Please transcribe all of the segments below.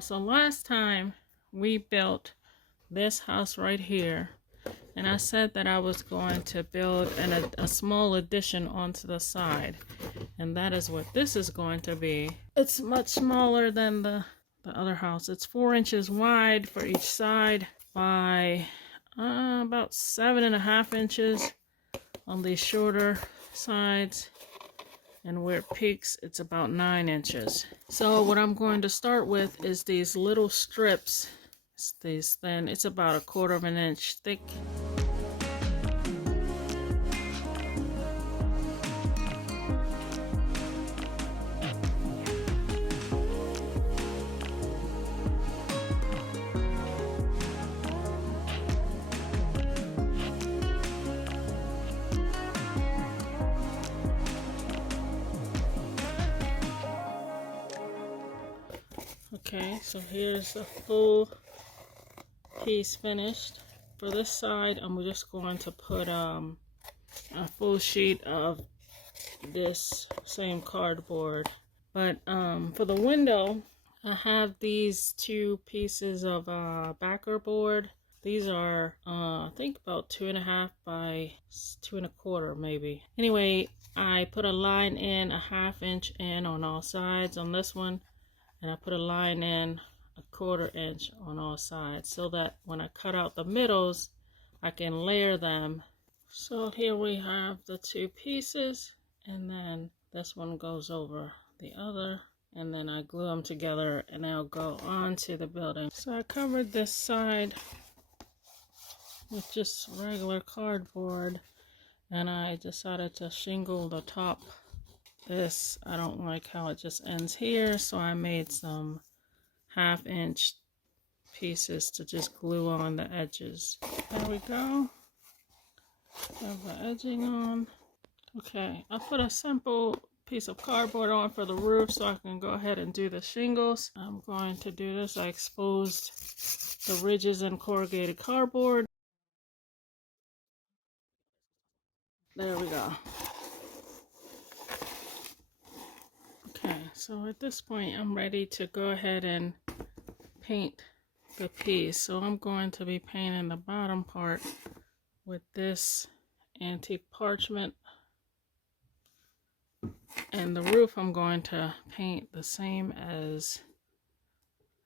So last time we built this house right here, and I said that I was going to build a small addition onto the side, and that is what this is going to be. It's much smaller than the other house. It's 4 inches wide for each side by about 7.5 inches on the shorter sides, and where it peaks it's about 9 inches. So what I'm going to start with is these little strips. It's these thin, it's about 1/4 of an inch thick. Okay, so here's the full piece finished. For this side, I'm just going to put a full sheet of this same cardboard. But for the window, I have these 2 pieces of Backg board. These are I think about 2.5 by 2.25 maybe. Anyway, I put a line in 1/2 inch in on all sides on this one, and I put a line in 1/4 inch on all sides so that when I cut out the middles I can layer them. So here we have the 2 pieces, and then this one goes over the other, and then I glue them together and they'll go on to the building. So I covered this side with just regular cardboard, and I decided to shingle the top. This, I don't like how it just ends here, so I made some 1/2 inch pieces to just glue on the edges. There we go. Have the edging on. Okay, I put a simple piece of cardboard on for the roof so I can go ahead and do the shingles. I'm going to do this. I exposed the ridges in corrugated cardboard. There we go. Okay, so at this point I'm ready to go ahead and paint the piece. So I'm going to be painting the bottom part with this antique parchment, and the roof I'm going to paint the same as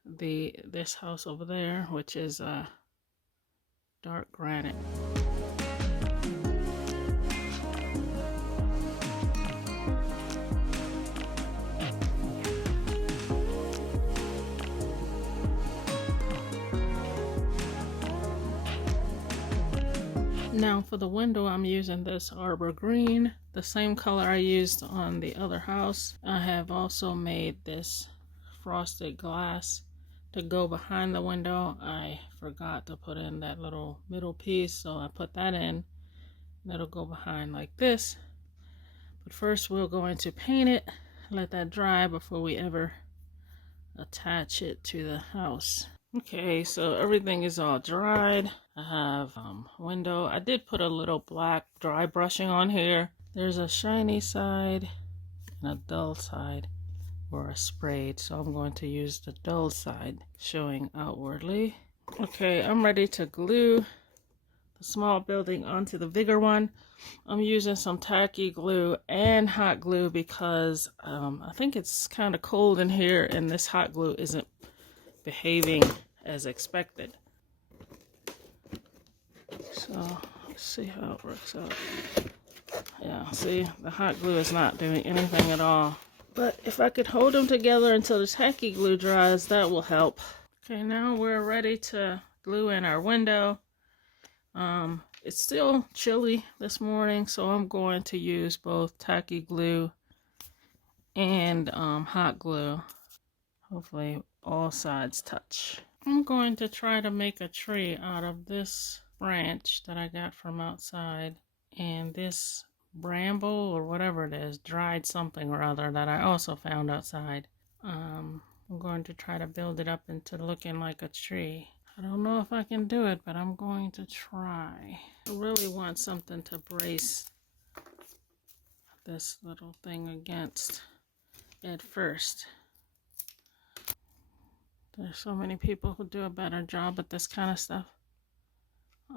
this house over there, which is dark granite. Now for the window, I'm using this arbor green, the same color I used on the other house. I have also made this frosted glass to go behind the window. I forgot to put in that little middle piece, so I put that in. That'll go behind like this. But first we're going to paint it, let that dry before we ever attach it to the house. Okay, so everything is all dried. I have window. I did put a little black dry brushing on here. There's a shiny side and a dull side where I sprayed, so I'm going to use the dull side showing outwardly. Okay, I'm ready to glue the small building onto the bigger one. I'm using some tacky glue and hot glue because I think it's kind of cold in here and this hot glue isn't behaving as expected. So let's see how it works out. Yeah, see, the hot glue is not doing anything at all. But if I could hold them together until the tacky glue dries, that will help. Okay, now we're ready to glue in our window. It's still chilly this morning, so I'm going to use both tacky glue and hot glue. Hopefully all sides touch. I'm going to try to make a tree out of this branch that I got from outside and this bramble or whatever it is, dried something or other that I also found outside. I'm going to try to build it up into looking like a tree. I don't know if I can do it, but I'm going to try. I really want something to brace this little thing against at first. There's so many people who do a better job at this kind of stuff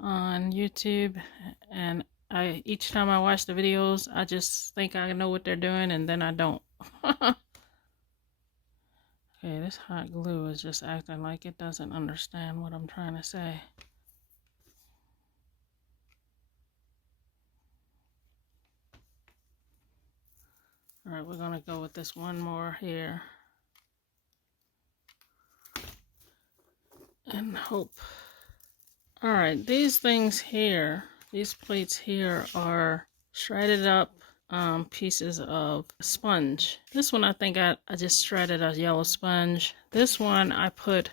on YouTube, and each time I watch the videos, I just think I know what they're doing, and then I don't. Okay, this hot glue is just acting like it doesn't understand what I'm trying to say. All right, we're gonna go with this one more here and hope. All right, these things here, these plates here are shredded up pieces of sponge. This one I think I just shredded a yellow sponge. This one I put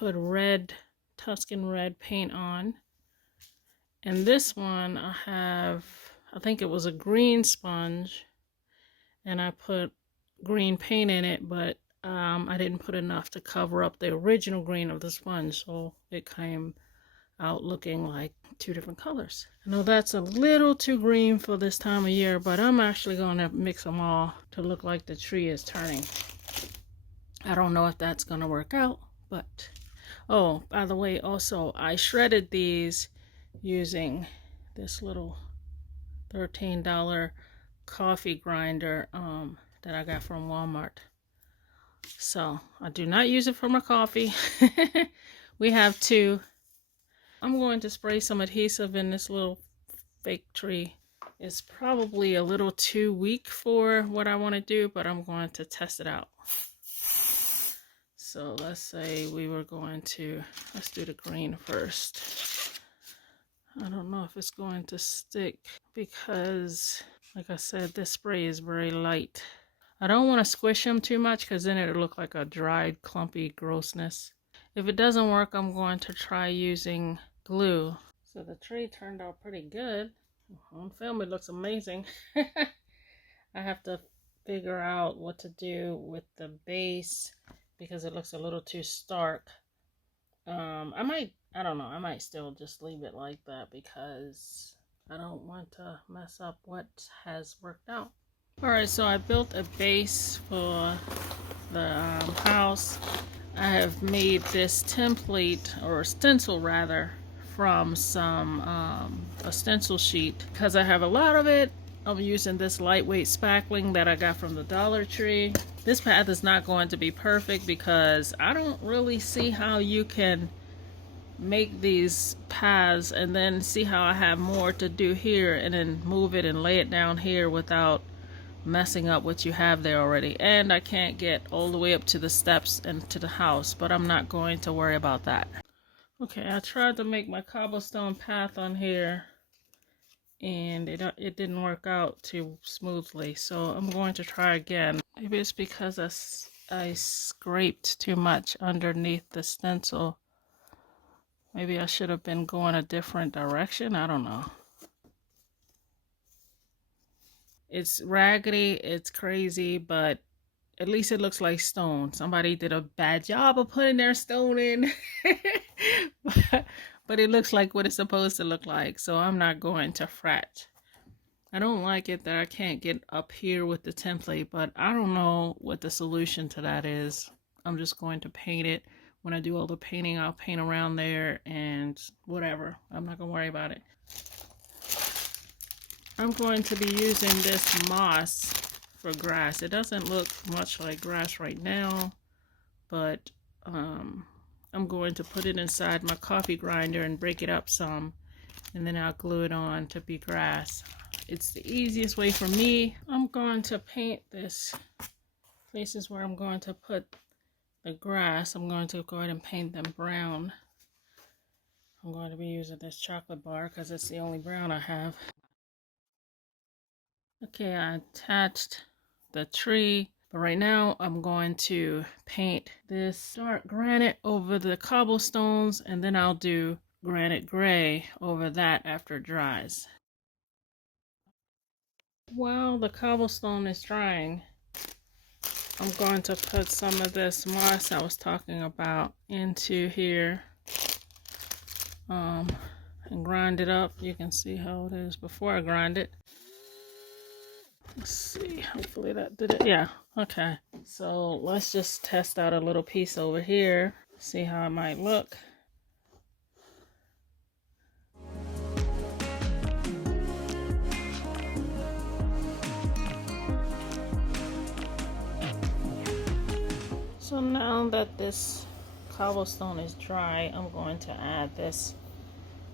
red, Tuscan red paint on. And this one I think it was a green sponge, and I put green paint in it, but I didn't put enough to cover up the original green of the sponge, so it came out looking like two different colors. I know that's a little too green for this time of year, but I'm actually going to mix them all to look like the tree is turning. I don't know if that's going to work out, but oh, by the way, also I shredded these using this little $13 coffee grinder that I got from Walmart. So I do not use it for my coffee. We have two. I'm going to spray some adhesive in this little fake tree. It's probably a little too weak for what I want to do, but I'm going to test it out. So let's say let's do the green first. I don't know if it's going to stick because, like I said, this spray is very light. I don't want to squish them too much because then it'll look like a dried, clumpy grossness. If it doesn't work, I'm going to try using glue. So the tree turned out pretty good. On film, it looks amazing. I have to figure out what to do with the base because it looks a little too stark. I don't know, I might still just leave it like that because I don't want to mess up what has worked out. Alright, so I built a base for the house. I have made this template, or stencil rather, from some a stencil sheet. Because I have a lot of it, I'm using this lightweight spackling that I got from the Dollar Tree. This path is not going to be perfect because I don't really see how you can make these paths and then see how I have more to do here and then move it and lay it down here without messing up what you have there already. And I can't get all the way up to the steps and to the house, but I'm not going to worry about that. Okay, I tried to make my cobblestone path on here and it didn't work out too smoothly, so I'm going to try again. Maybe it's because I scraped too much underneath the stencil. Maybe I should have been going a different direction. I don't know. It's raggedy, it's crazy, but at least it looks like stone. Somebody did a bad job of putting their stone in. but it looks like what it's supposed to look like, so I'm not going to fret. I don't like it that I can't get up here with the template, but I don't know what the solution to that is. I'm just going to paint it. When I do all the painting, I'll paint around there and whatever. I'm not going to worry about it. I'm going to be using this moss for grass. It doesn't look much like grass right now, but I'm going to put it inside my coffee grinder and break it up some, and then I'll glue it on to be grass. It's the easiest way for me. I'm going to paint this places where I'm going to put the grass. I'm going to go ahead and paint them brown. I'm going to be using this chocolate bar because it's the only brown I have. Okay, I attached the tree, but right now I'm going to paint this dark granite over the cobblestones, and then I'll do granite gray over that after it dries. While the cobblestone is drying, I'm going to put some of this moss I was talking about into here and grind it up. You can see how it is before I grind it. Let's see, hopefully that did it. Yeah, okay. So let's just test out a little piece over here, see how it might look. So now that this cobblestone is dry, I'm going to add this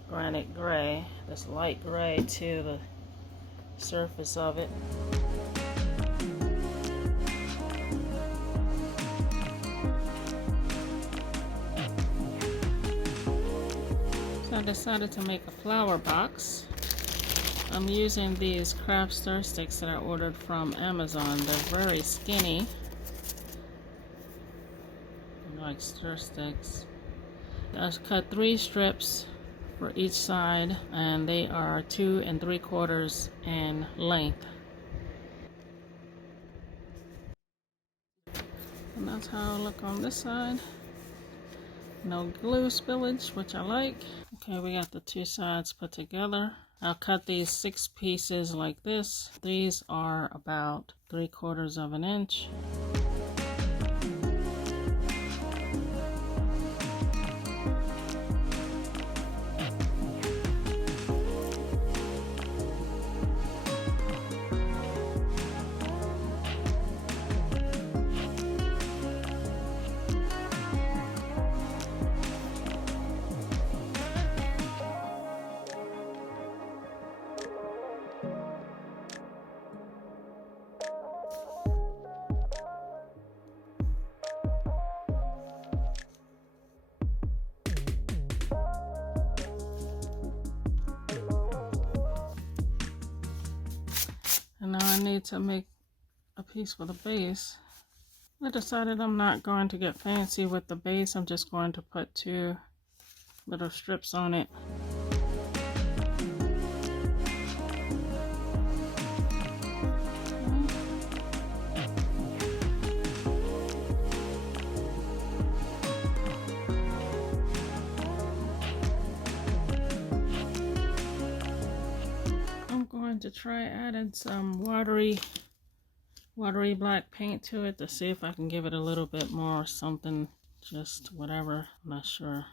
granite gray, this light gray, to the surface of it. So I decided to make a flower box. I'm using these craft stir sticks that I ordered from Amazon. They're very skinny, like stir sticks. I've cut 3 strips for each side, and they are 2 3/4 in length. And that's how it look on this side. No glue spillage, which I like. Okay, we got the 2 sides put together. I'll cut these 6 pieces like this. These are about 3/4 of an inch. And now I need to make a piece for the base. I decided I'm not going to get fancy with the base. I'm just going to put 2 little strips on it. I'm going to try adding some watery black paint to it to see if I can give it a little bit more something, just whatever, I'm not sure.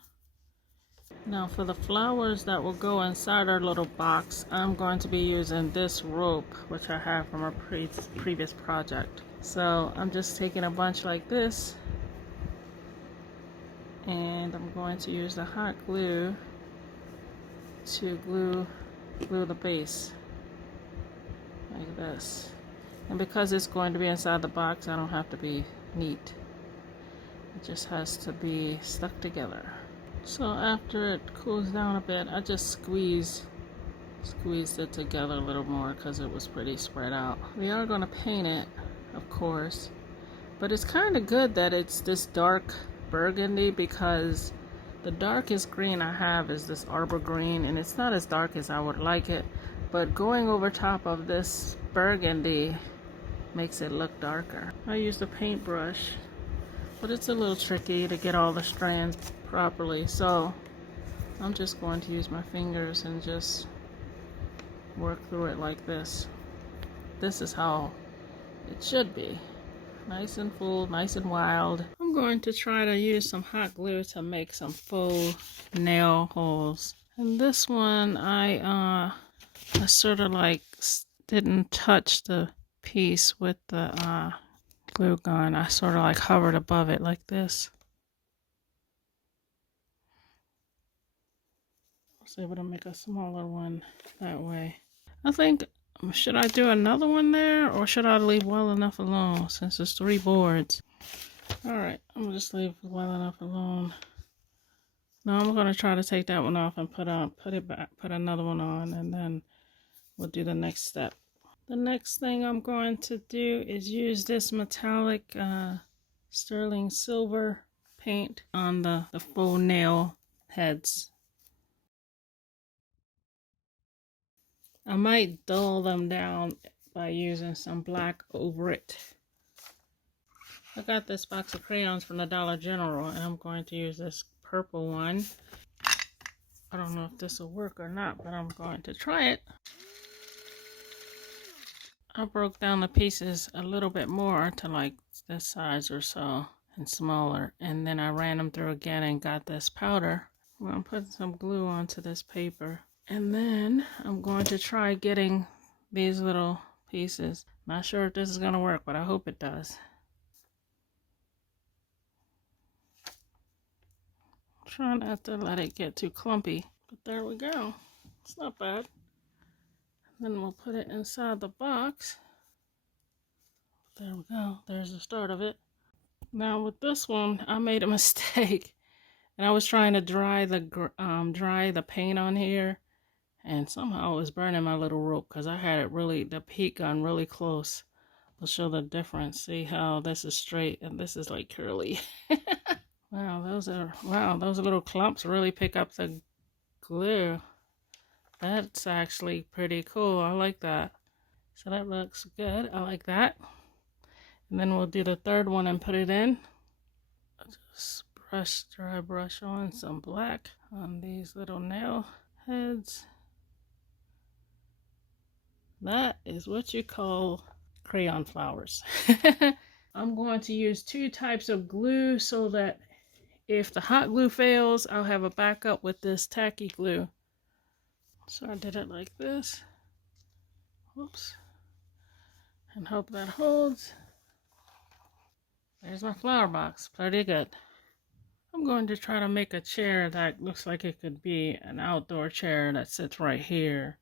Now for the flowers that will go inside our little box, I'm going to be using this rope, which I have from a previous project. So I'm just taking a bunch like this, and I'm going to use the hot glue to glue the base like this. And because it's going to be inside the box, I don't have to be neat. It just has to be stuck together. So after it cools down a bit, I just squeezed it together a little more because it was pretty spread out. We are going to paint it, of course, but it's kind of good that it's this dark burgundy, because the darkest green I have is this arbor green, and it's not as dark as I would like it, but going over top of this burgundy makes it look darker. I used a paintbrush, but it's a little tricky to get all the strands properly, so I'm just going to use my fingers and just work through it like this. This is how it should be. Nice and full, nice and wild. I'm going to try to use some hot glue to make some faux nail holes. And this one, I sort of like didn't touch the piece with the glue gun. I sort of like hovered above it like this. I was able to make a smaller one that way. I think, should I do another one there, or should I leave well enough alone since there's 3 boards? Alright, I'm gonna just leave well enough alone. Now I'm gonna try to take that one off and put another one on, and then we'll do the next step. The next thing I'm going to do is use this metallic sterling silver paint on the faux nail heads. I might dull them down by using some black over it. I got this box of crayons from the Dollar General, and I'm going to use this purple one. I don't know if this will work or not, but I'm going to try it. I broke down the pieces a little bit more to like this size or so and smaller, and then I ran them through again and got this powder. I'm going to put some glue onto this paper, and then I'm going to try getting these little pieces. Not sure if this is going to work, but I hope it does. Try not to let it get too clumpy, but there we go. It's not bad. Then we'll put it inside the box. There we go. There's the start of it. Now with this one, I made a mistake, and I was trying to dry the paint on here, and somehow it was burning my little rope because I had it the heat gun really close. I'll show the difference. See how this is straight and this is like curly. Wow, those little clumps really pick up the glue. That's actually pretty cool. I like that. So that looks good. I like that. And then we'll do the third one and put it in. Just dry brush on some black on these little nail heads. That is what you call crayon flowers. I'm going to use 2 types of glue so that if the hot glue fails, I'll have a backup with this tacky glue. So I did it like this. Whoops. And hope that holds. There's my flower box. Pretty good. I'm going to try to make a chair that looks like it could be an outdoor chair that sits right here.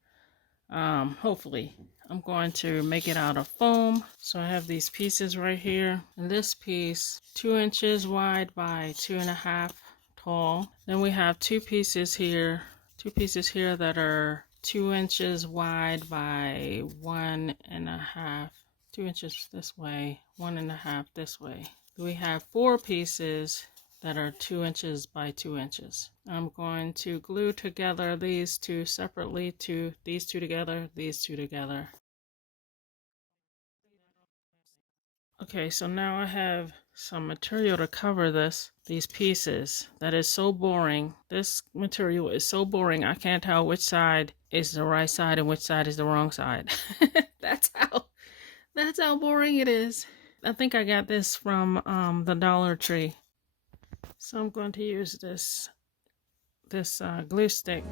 Hopefully. I'm going to make it out of foam. So I have these pieces right here. And this piece, 2 inches wide by 2.5 tall. Then we have 2 pieces here. 2 pieces here that are 2 inches wide by 1.5. 2 inches this way, 1.5 this way. We have 4 pieces that are 2 inches by 2 inches. I'm going to glue together these 2 separately, these 2 together, these 2 together. Okay, so now I have some material to cover these pieces. That is so boring. This material is so boring. I can't tell which side is the right side and which side is the wrong side. That's how boring it is. I think I got this from the Dollar Tree. So I'm going to use this glue stick.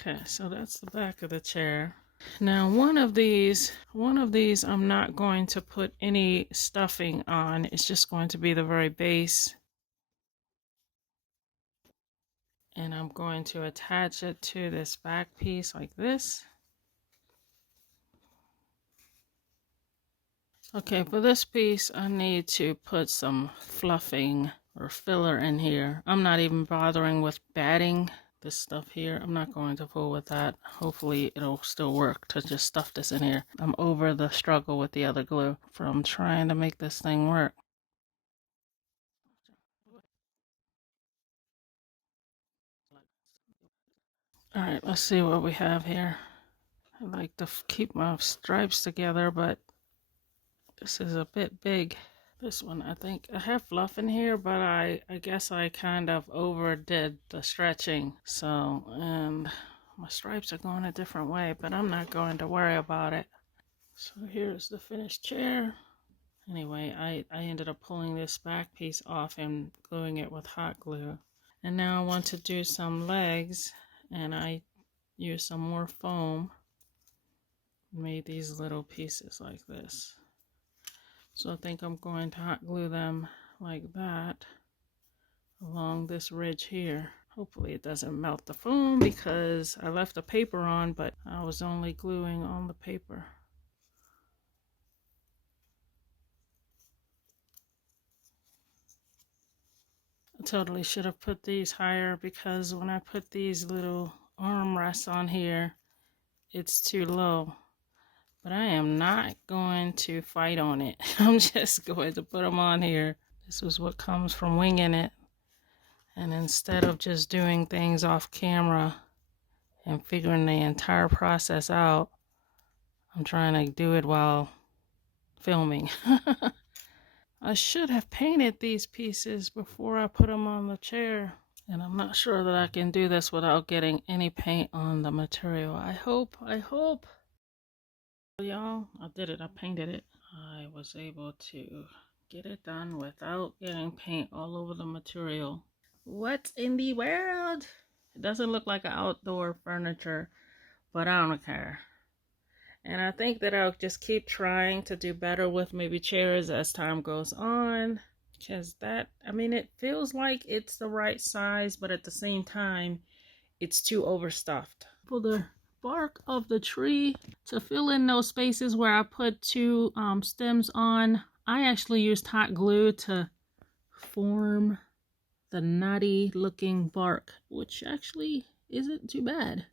Okay, so that's the back of the chair. Now one of these I'm not going to put any stuffing on. It's just going to be the very base. And I'm going to attach it to this back piece like this. Okay, for this piece, I need to put some fluffing or filler in here. I'm not even bothering with batting this stuff here. I'm not going to fool with that. Hopefully it'll still work to just stuff this in here. I'm over the struggle with the other glue from trying to make this thing work. All right, let's see what we have here. I like to keep my stripes together, but this is a bit big. This one, I think I have fluff in here, but I guess I kind of overdid the stretching. So, and my stripes are going a different way, but I'm not going to worry about it. So here's the finished chair. Anyway, I ended up pulling this back piece off and gluing it with hot glue. And now I want to do some legs, and I used some more foam. Made these little pieces like this. So I think I'm going to hot glue them like that along this ridge here. Hopefully it doesn't melt the foam because I left the paper on, but I was only gluing on the paper. I totally should have put these higher because when I put these little armrests on here, it's too low. But I am not going to fight on it. I'm just going to put them on here. This is what comes from winging it. And instead of just doing things off camera and figuring the entire process out, I'm trying to do it while filming. I should have painted these pieces before I put them on the chair. And I'm not sure that I can do this without getting any paint on the material. I hope. Y'all, I did it. I painted it. I was able to get it done without getting paint all over the material. What in the world? It doesn't look like outdoor furniture, but I don't care. And I think that I'll just keep trying to do better with maybe chairs as time goes on. Because that, I mean, it feels like it's the right size, but at the same time, it's too overstuffed. For the bark of the tree, to fill in those spaces where I put two stems on, I actually used hot glue to form the knotty looking bark, which actually isn't too bad.